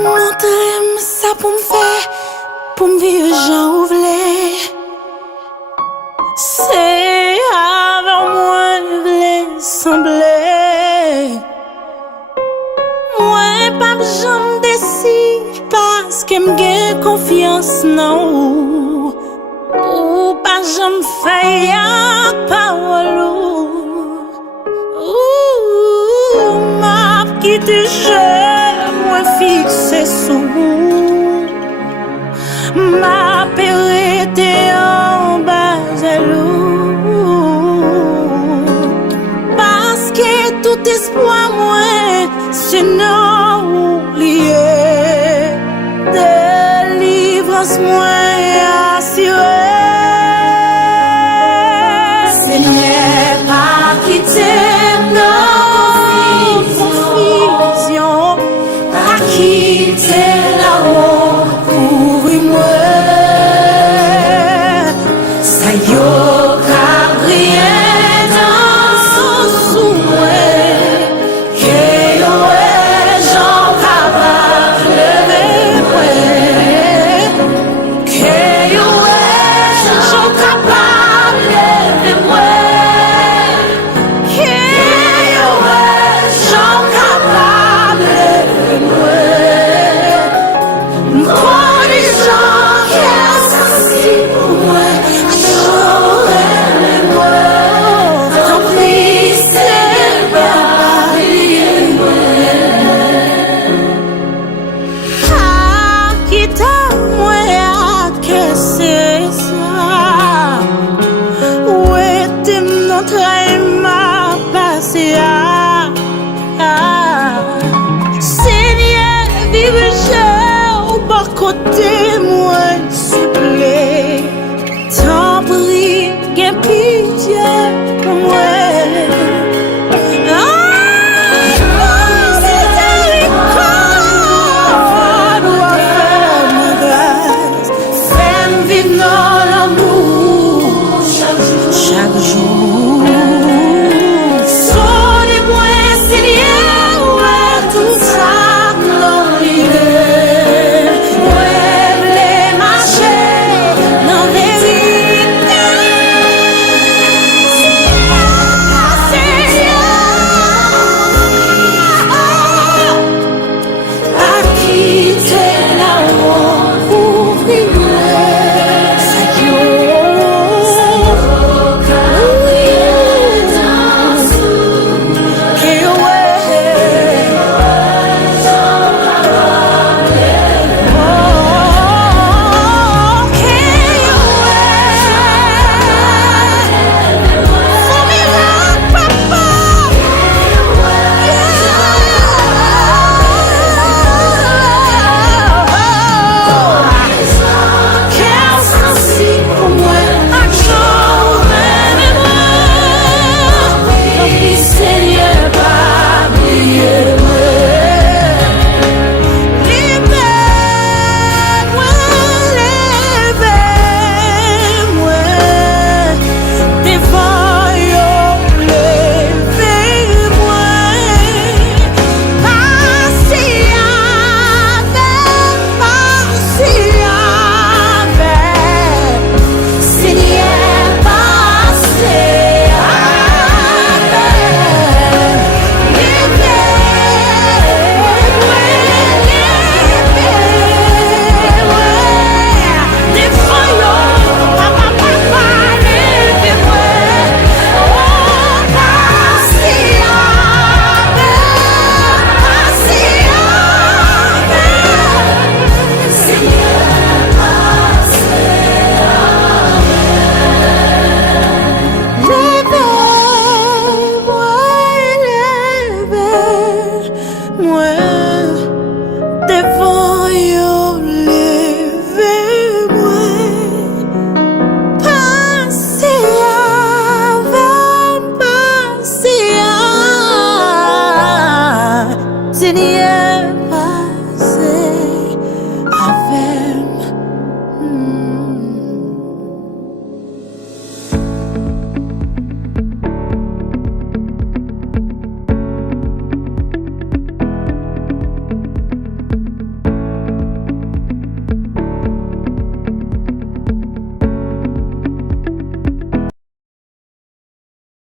Montre-moi ça pour me faire, pour me vivre j'en ouvre. C'est avant moi vle sembler. Moi pas j'en décide parce que m'gain confiance non. Ou pas j'en fais parole. Ou m'a quitté je moi fixé sous. Ma périté en bas à l'eau. Parce que tout espoir moi c'est non oublié. Délivrance moi assurée. Seigneur pas quitter nos confusions. Pas quitter la honte. Ouvre-moi, ça y est, cabrien dans son souhait, que j'en capable de moi, que j'en capable de moi, que j'en capable de moi. Seigneur, vive je au bord côté moi s'il te plaît. T'en prie, gain pitié pour moi. Chaque jour, sonnez-moi, Seigneur, ouais, tout ça, glorieux. Ouais, les marcher, non, vérité. Seigneur, à quitter la honte, ouvrir-moi. Seigneur.